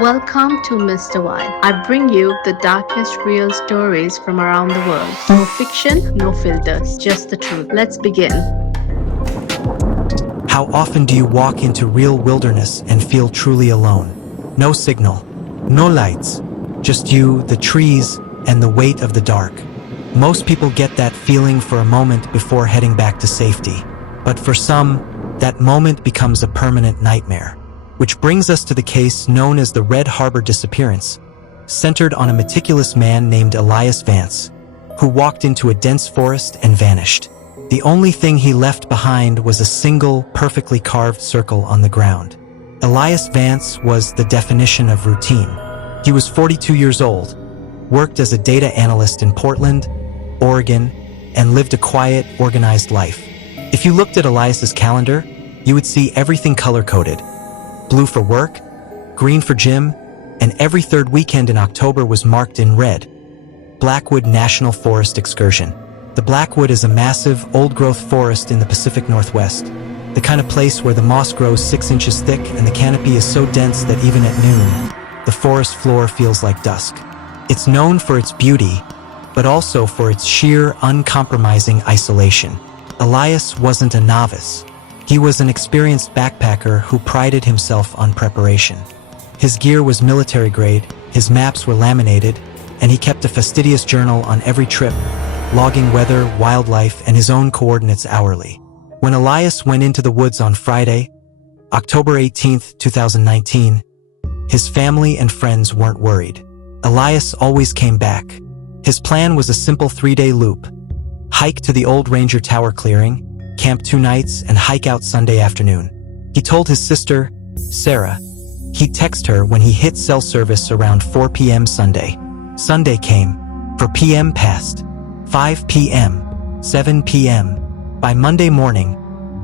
Welcome to Mr. Wild. I bring you the darkest real stories from around the world. No fiction, no filters, just the truth. Let's begin. How often do you walk into real wilderness and feel truly alone? No signal, no lights, just you, the trees, and the weight of the dark. Most people get that feeling for a moment before heading back to safety. But for some, that moment becomes a permanent nightmare. Which brings us to the case known as the Red Harbor disappearance, centered on a meticulous man named Elias Vance, who walked into a dense forest and vanished. The only thing he left behind was a single, perfectly carved circle on the ground. Elias Vance was the definition of routine. He was 42 years old, worked as a data analyst in Portland, Oregon, and lived a quiet, organized life. If you looked at Elias's calendar, you would see everything color-coded. Blue for work, green for gym, and every third weekend in October was marked in red. Blackwood National Forest Excursion. The Blackwood is a massive, old-growth forest in the Pacific Northwest, the kind of place where the moss grows 6 inches thick and the canopy is so dense that even at noon, the forest floor feels like dusk. It's known for its beauty, but also for its sheer, uncompromising isolation. Elias wasn't a novice. He was an experienced backpacker who prided himself on preparation. His gear was military grade, his maps were laminated, and he kept a fastidious journal on every trip, logging weather, wildlife, and his own coordinates hourly. When Elias went into the woods on Friday, October 18, 2019, his family and friends weren't worried. Elias always came back. His plan was a simple 3-day loop: hike to the old Ranger Tower clearing, camp 2 nights, and hike out Sunday afternoon. He told his sister, Sarah, he'd text her when he hit cell service around 4 p.m. Sunday. Sunday came. 4 p.m. passed. 5 p.m. 7 p.m. By Monday morning,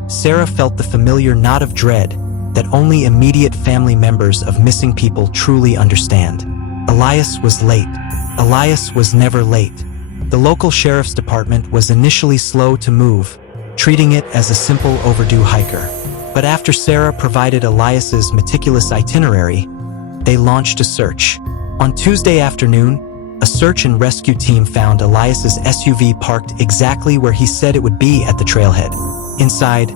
Sarah felt the familiar knot of dread that only immediate family members of missing people truly understand. Elias was late. Elias was never late. The local sheriff's department was initially slow to move, treating it as a simple overdue hiker. But after Sarah provided Elias's meticulous itinerary, they launched a search. On Tuesday afternoon, a search and rescue team found Elias's SUV parked exactly where he said it would be at the trailhead. Inside,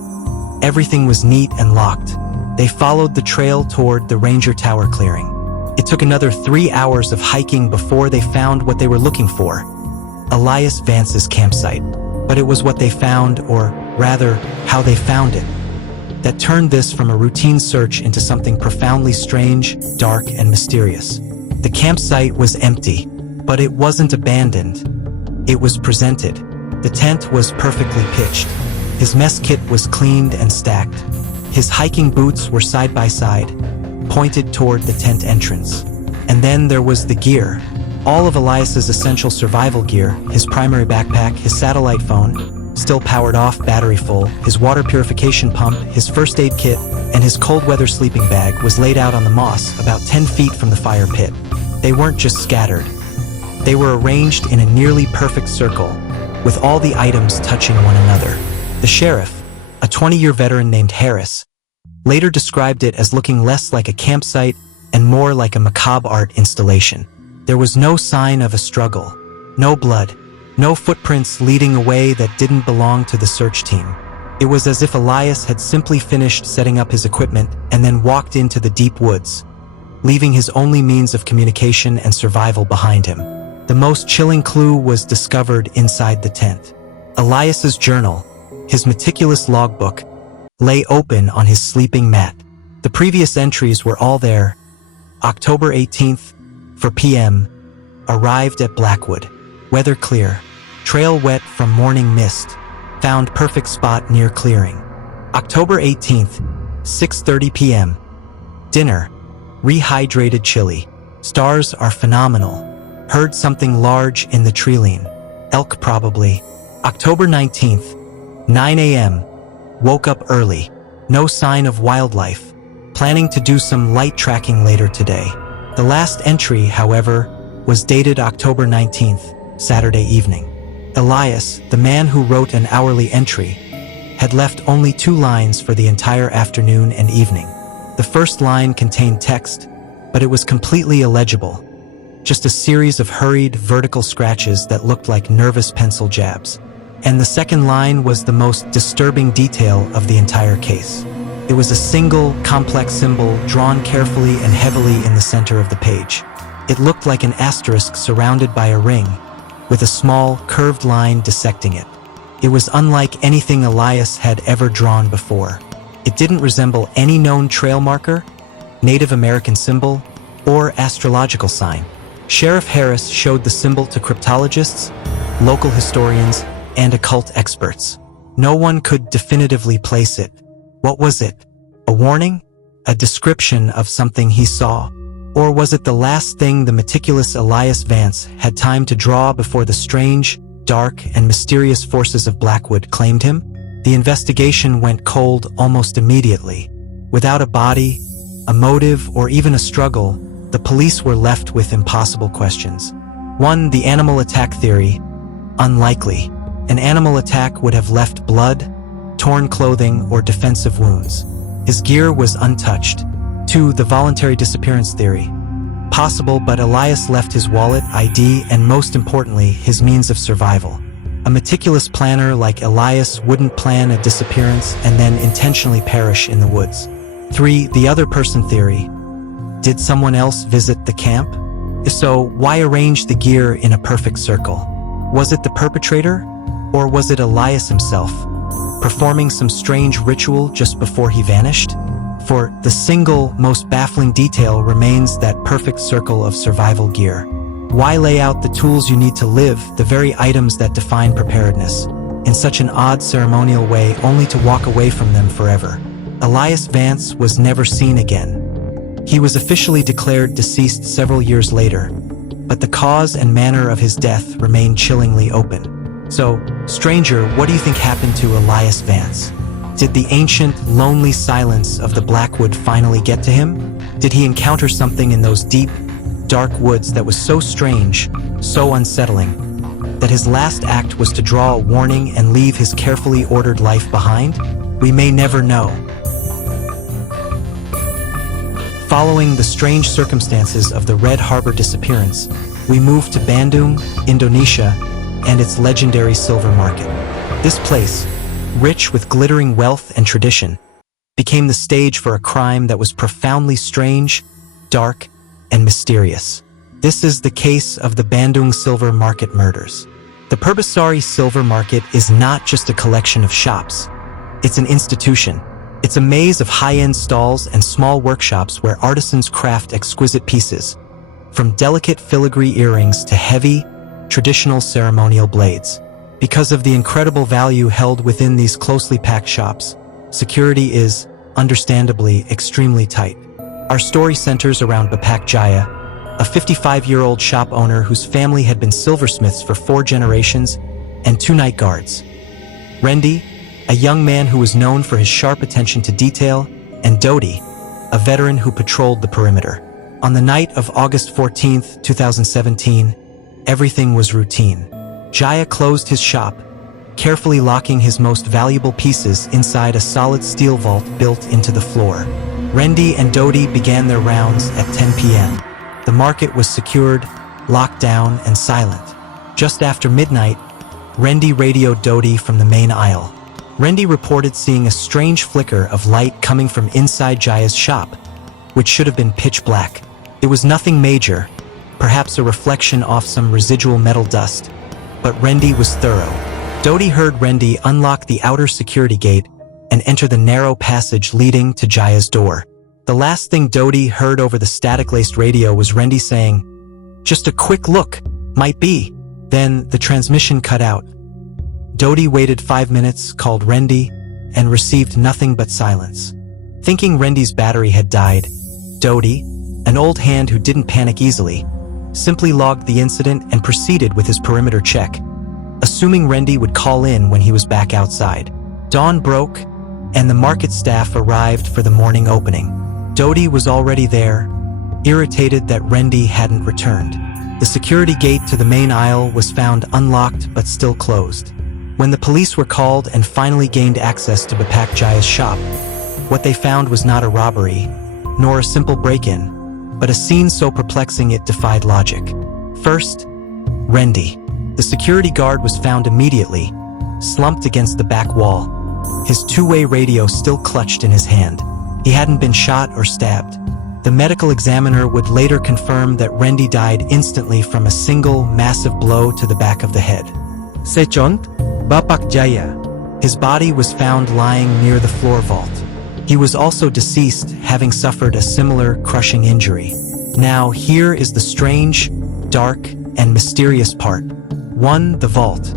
everything was neat and locked. They followed the trail toward the Ranger Tower clearing. It took another 3 hours of hiking before they found what they were looking for: Elias Vance's campsite. But it was what they found, or rather, how they found it, that turned this from a routine search into something profoundly strange, dark, and mysterious. The campsite was empty, but it wasn't abandoned. It was presented. The tent was perfectly pitched. His mess kit was cleaned and stacked. His hiking boots were side by side, pointed toward the tent entrance. And then there was the gear. All of Elias's essential survival gear, his primary backpack, his satellite phone, still powered off, battery full, his water purification pump, his first aid kit, and his cold weather sleeping bag was laid out on the moss about 10 feet from the fire pit. They weren't just scattered. They were arranged in a nearly perfect circle, with all the items touching one another. The sheriff, a 20-year veteran named Harris, later described it as looking less like a campsite and more like a macabre art installation. There was no sign of a struggle, no blood, no footprints leading away that didn't belong to the search team. It was as if Elias had simply finished setting up his equipment and then walked into the deep woods, leaving his only means of communication and survival behind him. The most chilling clue was discovered inside the tent. Elias's journal, his meticulous logbook, lay open on his sleeping mat. The previous entries were all there. October 18th, 4 p.m., arrived at Blackwood. Weather clear. Trail wet from morning mist. Found perfect spot near clearing. October 18th, 6:30 p.m. Dinner. Rehydrated chili. Stars are phenomenal. Heard something large in the treeline. Elk probably. October 19th, 9 a.m. Woke up early. No sign of wildlife. Planning to do some light tracking later today. The last entry, however, was dated October 19th, Saturday evening. Elias, the man who wrote an hourly entry, had left only 2 lines for the entire afternoon and evening. The first line contained text, but it was completely illegible. Just a series of hurried, vertical scratches that looked like nervous pencil jabs. And the second line was the most disturbing detail of the entire case. It was a single, complex symbol drawn carefully and heavily in the center of the page. It looked like an asterisk surrounded by a ring, with a small, curved line dissecting it. It was unlike anything Elias had ever drawn before. It didn't resemble any known trail marker, Native American symbol, or astrological sign. Sheriff Harris showed the symbol to cryptologists, local historians, and occult experts. No one could definitively place it. What was it? A warning? A description of something he saw? Or was it the last thing the meticulous Elias Vance had time to draw before the strange, dark, and mysterious forces of Blackwood claimed him? The investigation went cold almost immediately. Without a body, a motive, or even a struggle, the police were left with impossible questions. 1. The animal attack theory. Unlikely. An animal attack would have left blood, torn clothing, or defensive wounds. His gear was untouched. 2. The voluntary disappearance theory. Possible, but Elias left his wallet, ID, and most importantly, his means of survival. A meticulous planner like Elias wouldn't plan a disappearance and then intentionally perish in the woods. 3. The other person theory. Did someone else visit the camp? If so, why arrange the gear in a perfect circle? Was it the perpetrator? Or was it Elias himself, performing some strange ritual just before he vanished? For the single, most baffling detail remains that perfect circle of survival gear. Why lay out the tools you need to live, the very items that define preparedness, in such an odd ceremonial way only to walk away from them forever? Elias Vance was never seen again. He was officially declared deceased several years later, but the cause and manner of his death remained chillingly open. So, stranger, what do you think happened to Elias Vance? Did the ancient, lonely silence of the Blackwood finally get to him? Did he encounter something in those deep, dark woods that was so strange, so unsettling, that his last act was to draw a warning and leave his carefully ordered life behind? We may never know. Following the strange circumstances of the Red Harbor disappearance, we moved to Bandung, Indonesia, and its legendary silver market. This place, rich with glittering wealth and tradition, became the stage for a crime that was profoundly strange, dark, and mysterious. This is the case of the Bandung Silver Market murders. The Purbasari Silver Market is not just a collection of shops. It's an institution. It's a maze of high-end stalls and small workshops where artisans craft exquisite pieces, from delicate filigree earrings to heavy, traditional ceremonial blades. Because of the incredible value held within these closely packed shops, security is, understandably, extremely tight. Our story centers around Bapak Jaya, a 55-year-old shop owner whose family had been silversmiths for 4 generations, and 2 night guards. Rendi, a young man who was known for his sharp attention to detail, and Dodi, a veteran who patrolled the perimeter. On the night of August 14, 2017, everything was routine. Jaya closed his shop, carefully locking his most valuable pieces inside a solid steel vault built into the floor. Rendi and Dodi began their rounds at 10 p.m. The market was secured, locked down, and silent. Just after midnight, Rendi radioed Dodi from the main aisle. Rendi reported seeing a strange flicker of light coming from inside Jaya's shop, which should have been pitch black. It was nothing major, perhaps a reflection off some residual metal dust, but Rendi was thorough. Dodi heard Rendi unlock the outer security gate and enter the narrow passage leading to Jaya's door. The last thing Dodi heard over the static-laced radio was Rendi saying, "Just a quick look, might be." Then the transmission cut out. Dodi waited 5 minutes, called Rendi, and received nothing but silence. Thinking Rendi's battery had died, Dodi, an old hand who didn't panic easily, simply logged the incident and proceeded with his perimeter check, assuming Rendi would call in when he was back outside. Dawn broke, and the market staff arrived for the morning opening. Dodi was already there, irritated that Rendi hadn't returned. The security gate to the main aisle was found unlocked but still closed. When the police were called and finally gained access to Bapak Jaya's shop, what they found was not a robbery, nor a simple break-in, but a scene so perplexing it defied logic. First, Randy. The security guard was found immediately, slumped against the back wall, his two-way radio still clutched in his hand. He hadn't been shot or stabbed. The medical examiner would later confirm that Randy died instantly from a single, massive blow to the back of the head. Sechont, Bapak Jaya. His body was found lying near the floor vault. He was also deceased, having suffered a similar crushing injury. Now, here is the strange, dark, and mysterious part. 1. The vault.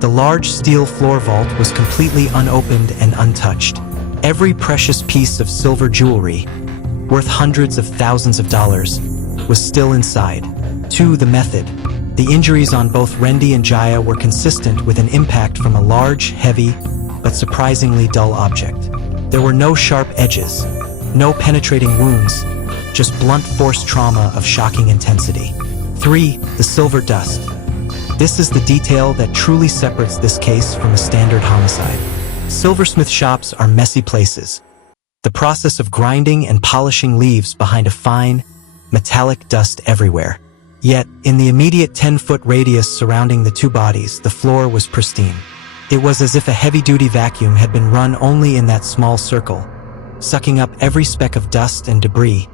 The large steel floor vault was completely unopened and untouched. Every precious piece of silver jewelry, worth hundreds of thousands of dollars, was still inside. 2. The method. The injuries on both Randy and Jaya were consistent with an impact from a large, heavy, but surprisingly dull object. There were no sharp edges, no penetrating wounds, just blunt force trauma of shocking intensity. 3. The silver dust. This is the detail that truly separates this case from a standard homicide. Silversmith shops are messy places. The process of grinding and polishing leaves behind a fine, metallic dust everywhere. Yet, in the immediate 10-foot radius surrounding the two bodies, the floor was pristine. It was as if a heavy-duty vacuum had been run only in that small circle, sucking up every speck of dust and debris,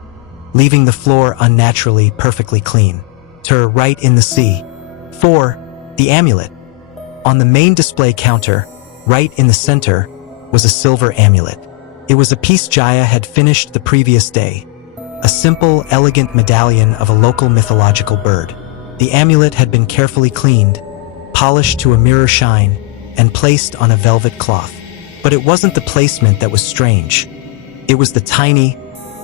leaving the floor unnaturally perfectly clean. Right in the sea. 4. The amulet. On the main display counter, right in the center, was a silver amulet. It was a piece Jaya had finished the previous day, a simple, elegant medallion of a local mythological bird. The amulet had been carefully cleaned, polished to a mirror shine, and placed on a velvet cloth. But it wasn't the placement that was strange. It was the tiny,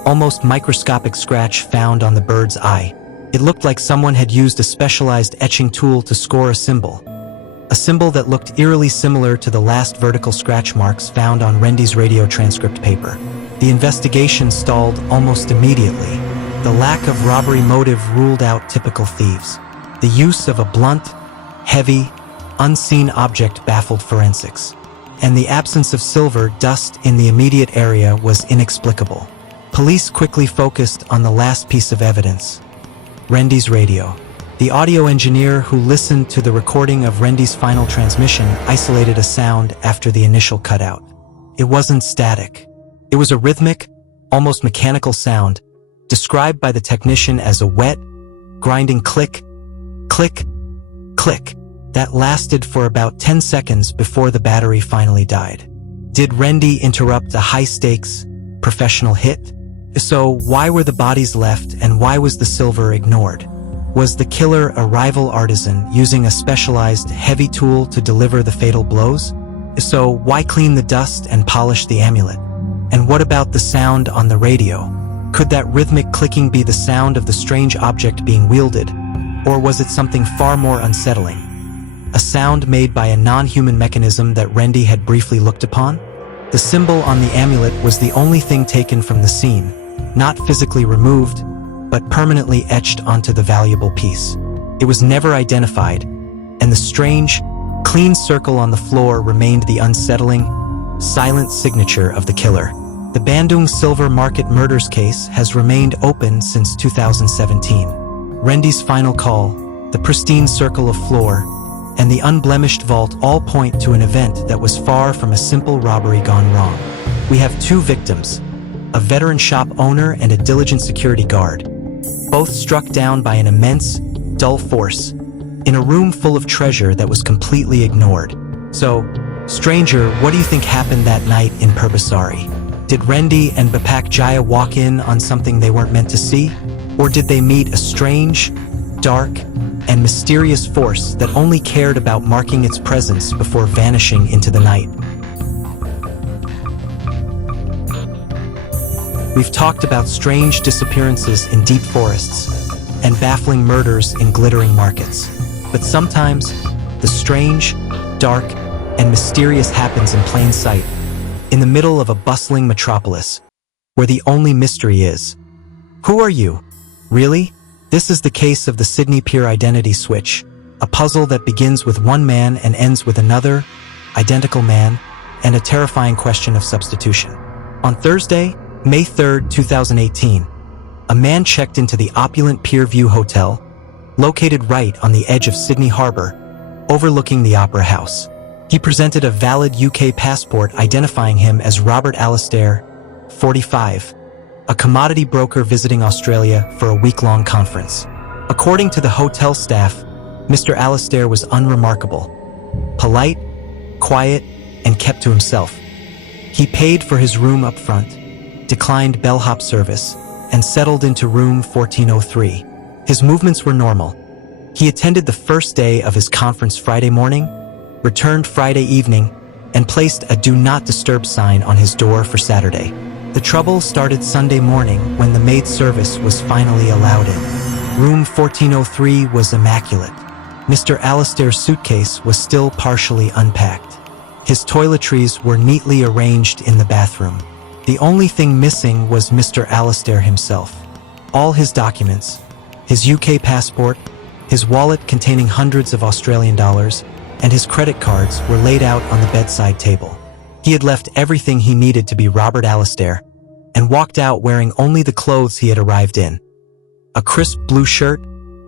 almost microscopic scratch found on the bird's eye. It looked like someone had used a specialized etching tool to score a symbol that looked eerily similar to the last vertical scratch marks found on Randy's radio transcript paper. The investigation stalled almost immediately. The lack of robbery motive ruled out typical thieves. The use of a blunt, heavy, unseen object baffled forensics. And the absence of silver dust in the immediate area was inexplicable. Police quickly focused on the last piece of evidence, Randy's radio. The audio engineer who listened to the recording of Randy's final transmission isolated a sound after the initial cutout. It wasn't static. It was a rhythmic, almost mechanical sound, described by the technician as a wet, grinding click, click, click, that lasted for about 10 seconds before the battery finally died. Did Randy interrupt a high-stakes, professional hit? So why were the bodies left and why was the silver ignored? Was the killer a rival artisan using a specialized heavy tool to deliver the fatal blows? So why clean the dust and polish the amulet? And what about the sound on the radio? Could that rhythmic clicking be the sound of the strange object being wielded? Or was it something far more unsettling? A sound made by a non-human mechanism that Randy had briefly looked upon? The symbol on the amulet was the only thing taken from the scene, not physically removed, but permanently etched onto the valuable piece. It was never identified, and the strange, clean circle on the floor remained the unsettling, silent signature of the killer. The Bandung Silver Market murders case has remained open since 2017. Randy's final call, the pristine circle of floor, and the unblemished vault all point to an event that was far from a simple robbery gone wrong. We have two victims, a veteran shop owner and a diligent security guard, both struck down by an immense, dull force, in a room full of treasure that was completely ignored. So, stranger, what do you think happened that night in Purbasari? Did Randy and Bapak Jaya walk in on something they weren't meant to see? Or did they meet a strange, dark, and mysterious force that only cared about marking its presence before vanishing into the night? We've talked about strange disappearances in deep forests and baffling murders in glittering markets. But sometimes, the strange, dark, and mysterious happens in plain sight, in the middle of a bustling metropolis, where the only mystery is, who are you? Really? This is the case of the Sydney Pier identity switch, a puzzle that begins with one man and ends with another, identical man, and a terrifying question of substitution. On Thursday, May 3, 2018, a man checked into the opulent Pier View Hotel, located right on the edge of Sydney Harbour, overlooking the Opera House. He presented a valid UK passport identifying him as Robert Alastair, 45, a commodity broker visiting Australia for a week-long conference. According to the hotel staff, Mr. Alastair was unremarkable, polite, quiet, and kept to himself. He paid for his room up front, declined bellhop service, and settled into room 1403. His movements were normal. He attended the first day of his conference Friday morning, returned Friday evening, and placed a "Do Not Disturb" sign on his door for Saturday. The trouble started Sunday morning when the maid service was finally allowed in. Room 1403 was immaculate. Mr. Alastair's suitcase was still partially unpacked. His toiletries were neatly arranged in the bathroom. The only thing missing was Mr. Alastair himself. All his documents, his UK passport, his wallet containing hundreds of Australian dollars, and his credit cards were laid out on the bedside table. He had left everything he needed to be Robert Alastair and walked out wearing only the clothes he had arrived in: a crisp blue shirt,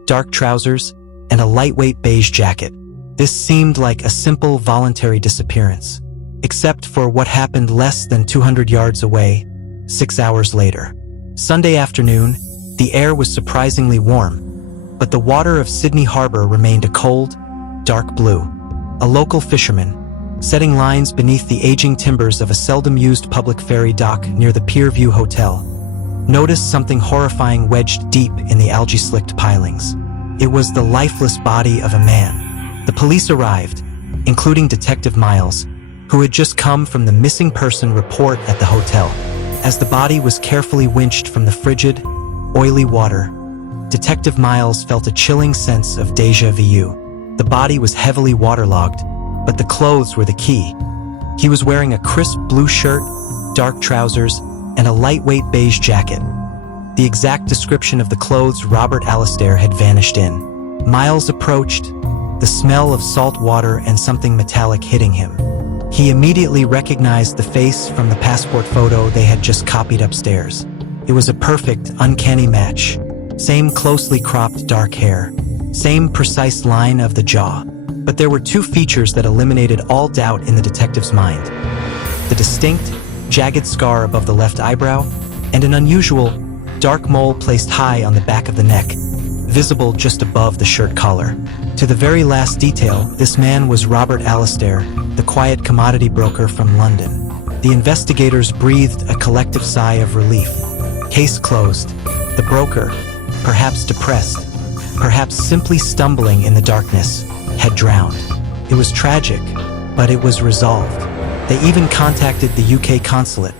dark trousers, and a lightweight beige jacket. This seemed like a simple voluntary disappearance, except for what happened less than 200 yards away, 6 hours later. Sunday afternoon, the air was surprisingly warm, but the water of Sydney Harbour remained a cold, dark blue. A local fisherman, setting lines beneath the aging timbers of a seldom-used public ferry dock near the Pier View Hotel, noticed something horrifying wedged deep in the algae-slicked pilings. It was the lifeless body of a man. The police arrived, including Detective Miles, who had just come from the missing person report at the hotel. As the body was carefully winched from the frigid, oily water, Detective Miles felt a chilling sense of déjà vu. The body was heavily waterlogged, but the clothes were the key. He was wearing a crisp blue shirt, dark trousers, and a lightweight beige jacket, the exact description of the clothes Robert Alastair had vanished in. Miles approached, the smell of salt water and something metallic hitting him. He immediately recognized the face from the passport photo they had just copied upstairs. It was a perfect, uncanny match. Same closely cropped dark hair, same precise line of the jaw. But there were two features that eliminated all doubt in the detective's mind: the distinct, jagged scar above the left eyebrow, and an unusual, dark mole placed high on the back of the neck, visible just above the shirt collar. To the very last detail, this man was Robert Alastair, the quiet commodity broker from London. The investigators breathed a collective sigh of relief. Case closed. The broker, perhaps depressed, perhaps simply stumbling in the darkness, had drowned. It was tragic, but it was resolved. They even contacted the UK consulate,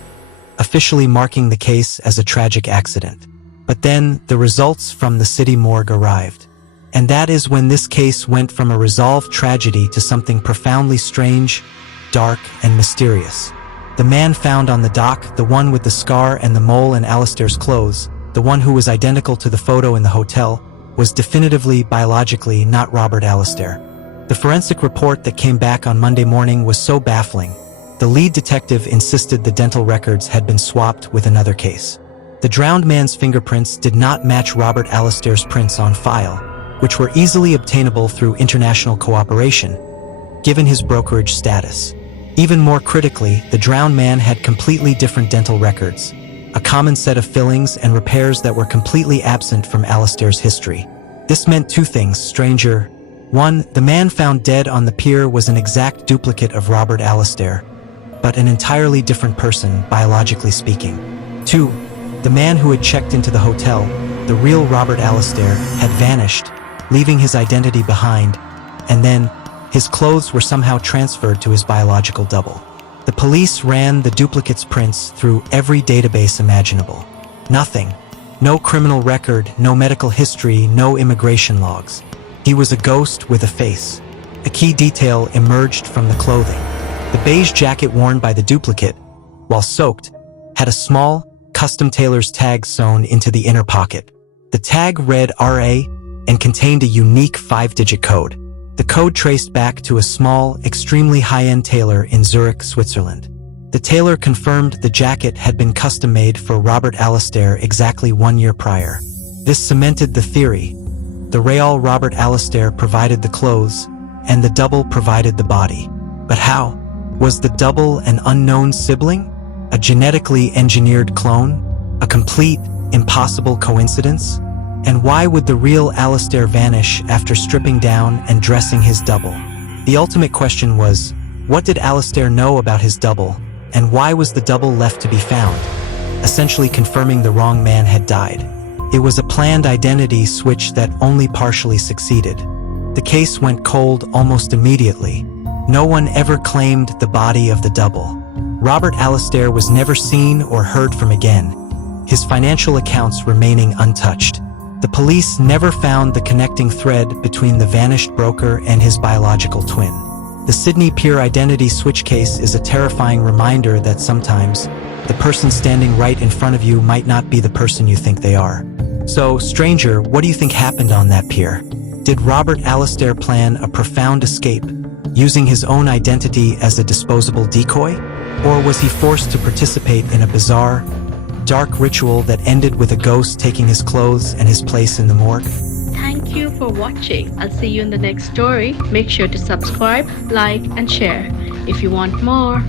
officially marking the case as a tragic accident. But then the results from the city morgue arrived. And that is when this case went from a resolved tragedy to something profoundly strange, dark, and mysterious. The man found on the dock, the one with the scar and the mole in Alastair's clothes, the one who was identical to the photo in the hotel, was definitively, biologically, not Robert Alastair. The forensic report that came back on Monday morning was so baffling. The lead detective insisted the dental records had been swapped with another case. The drowned man's fingerprints did not match Robert Alastair's prints on file, which were easily obtainable through international cooperation, given his brokerage status. Even more critically, the drowned man had completely different dental records, a common set of fillings and repairs that were completely absent from Alastair's history. This meant two things, stranger. One, the man found dead on the pier was an exact duplicate of Robert Alastair, but an entirely different person, biologically speaking. Two, the man who had checked into the hotel, the real Robert Alastair, had vanished, leaving his identity behind, and then his clothes were somehow transferred to his biological double. The police ran the duplicate's prints through every database imaginable. Nothing. No criminal record, no medical history, no immigration logs. He was a ghost with a face. A key detail emerged from the clothing. The beige jacket worn by the duplicate, while soaked, had a small, custom tailor's tag sewn into the inner pocket. The tag read RA and contained a unique 5-digit code. The code traced back to a small, extremely high-end tailor in Zurich, Switzerland. The tailor confirmed the jacket had been custom-made for Robert Alastair exactly 1 year prior. This cemented the theory. The real Robert Alastair provided the clothes, and the double provided the body. But how? Was the double an unknown sibling? A genetically engineered clone? A complete, impossible coincidence? And why would the real Alastair vanish after stripping down and dressing his double? The ultimate question was, what did Alastair know about his double, and why was the double left to be found? Essentially confirming the wrong man had died. It was a planned identity switch that only partially succeeded. The case went cold almost immediately. No one ever claimed the body of the double. Robert Alastair was never seen or heard from again, his financial accounts remaining untouched. The police never found the connecting thread between the vanished broker and his biological twin. The Sydney Pier identity switch case is a terrifying reminder that sometimes the person standing right in front of you might not be the person you think they are. So, stranger, what do you think happened on that pier? Did Robert Alastair plan a profound escape, using his own identity as a disposable decoy? Or was he forced to participate in a bizarre, dark ritual that ended with a ghost taking his clothes and his place in the morgue? Thank you for watching. I'll see you in the next story. Make sure to subscribe, like, and share if you want more.